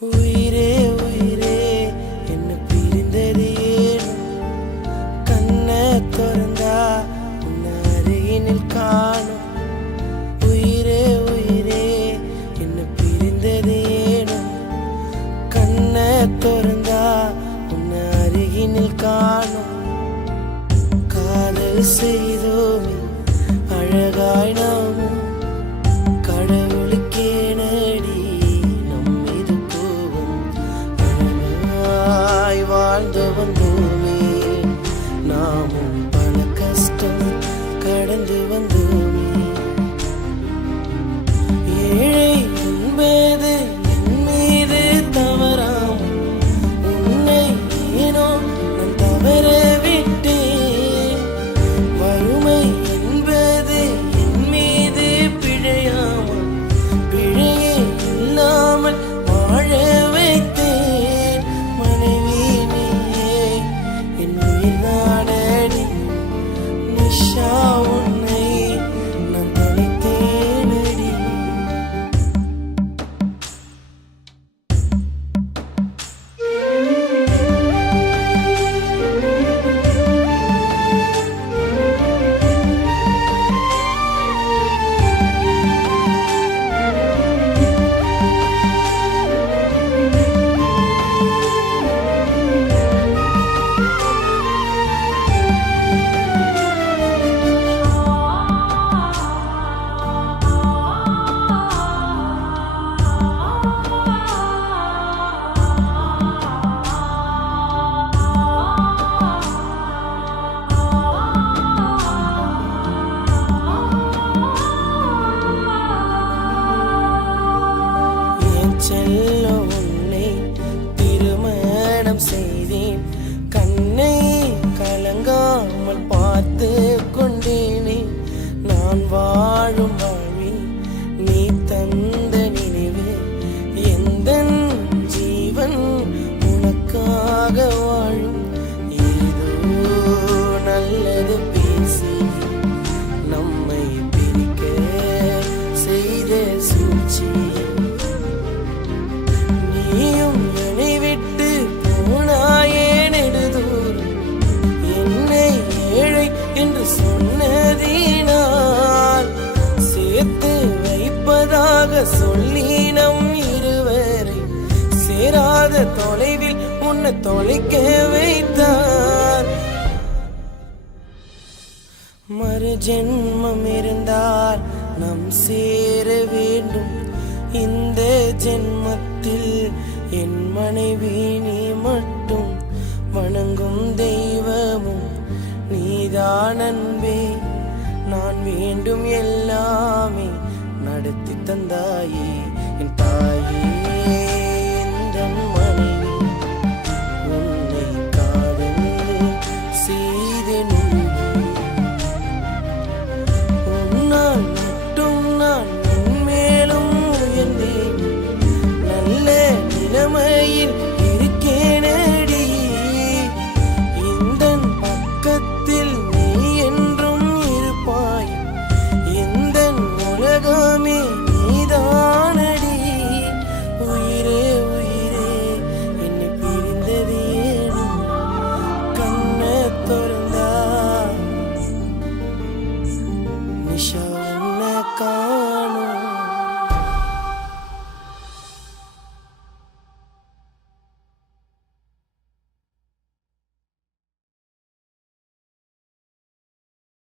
உயிரே உயிரே என்ன பிரிந்தது ஏன் கண்ணை திறந்தா உன்னை அருகினில் காணும். உயிரே உயிரே என்ன பிரிந்தது ஏன் கண்ணை திறந்தா உன்னை அருகினில் காணும். காதல் செய்தோமே அழகாய் நாமும் கடவுளுக்கே நடி வாழ்ந்து வந்தோமே. நாமும் பல கஷ்டம் கடந்து வந்தோமே. ஏழை என்பது என் மீது தவறாம். உன்னை ஏனோ நான் தவற விட்டேன். வறுமை என்பது என் மீது பிழையாமல் பிழையே இல்லாமல் வாழ வைத்தேன். மனைவி நானடி நிஷா உன்னை நான் தொலைத்தேனடி. செல்ல உன்னை திருமணம் செய்தேன். கண்ணை கலங்காமல் பார்த்து கொண்டேனே. நான் வாழும் வாழ்வில் நீ தந்த நினைவு எந்த ஜீவன் உனக்காக வாழும். ஏதோ நல்லது பேசி நம்மை பிரிக்க செய்த சூழ்ச்சி. நீயும் என்னை விட்டு போனாயே நெடுதூரம். என்னை ஏழை என்று சொன்னதினால் சேர்த்து வைப்பதாக சொல்லி நம் இருவரை சேராத தொலைவில் உன்னை தொலைக்க வைத்தார். மறு ஜென்மம் இருந்தால் நாம் சேர வேண்டும். இந்த ஜென்மத்தில் என் மனைவி நீ மட்டும். வணங்கும் தெய்வமும் நீதான் அன்பே. நான் வேண்டும் எல்லாமே நடத்தி தந்தாயே என் தாயே. இந்த மனைவி உன்னை காதல் செய்தேன். உன்னால் மட்டும் நான் நல்ல நிலைமையில் இருக்கேனடி. இந்த பக்கத்தில் நீ என்றும் இருப்பாய். இந்த உலகமே நீதானடி. உயிரே உயிரே என்னை பிரிந்தது ஏன் கண்ணை திறந்தா நிஷா.